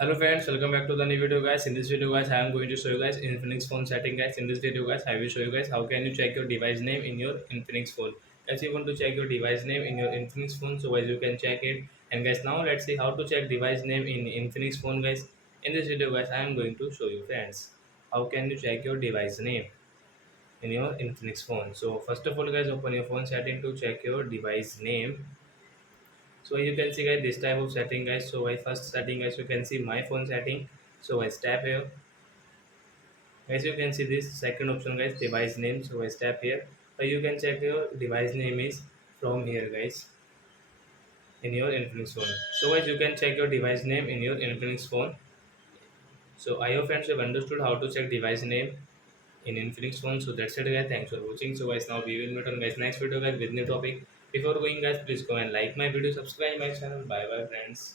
Hello friends, welcome back to the new video guys. In this video guys, I am going to show you guys Infinix phone setting guys. In this video guys, I will show you guys how can you check your device name in your Infinix phone. Guys, you want to check your device name in your Infinix phone, so guys you can check it. And guys, now let's see how to check device name in Infinix phone guys. In this video guys, I am going to show you friends how can you check your device name in your Infinix phone. So first of all guys, open your phone setting to check your device name. So you can see guys this type of setting guys. So I first setting guys, you can see my phone setting. So I tap here. As you can see this second option guys, device name. So I tap here. You can check your device name is from here guys in your Infinix phone. So guys you can check your device name in your Infinix phone. So I hope friends you have understood how to check device name in Infinix phone. So that's it guys. Thanks for watching. So guys now we will meet on guys next video guys with new topic. Before going guys, please go and like my video, subscribe my channel. Bye bye friends.